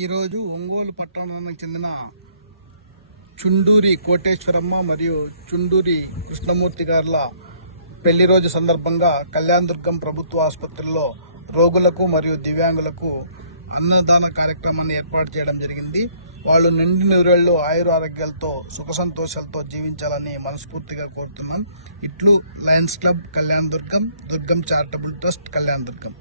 ఈరోజు ఒంగోలు పట్టణానికి చెందిన చుండూరి కోటేశ్వరమ్మ మరియు చుండూరి కృష్ణమూర్తి గారుల పెళ్లి రోజు సందర్భంగా కళ్యాణదుర్గం ప్రభుత్వ ఆసుపత్రిలో రోగులకు మరియు దివ్యాంగులకు అన్నదాన కార్యక్రమాన్ని ఏర్పాటు చేయడం జరిగింది. వాళ్ళు నిండి నూరేళ్లు ఆయుర ఆరోగ్యాలతో సుఖ సంతోషాలతో జీవించాలని మనస్ఫూర్తిగా కోరుతున్నాం. ఇట్లు లయన్స్ క్లబ్ కళ్యాణదుర్గం, దుర్గం చారిటబుల్ ట్రస్ట్ కళ్యాణదుర్గం.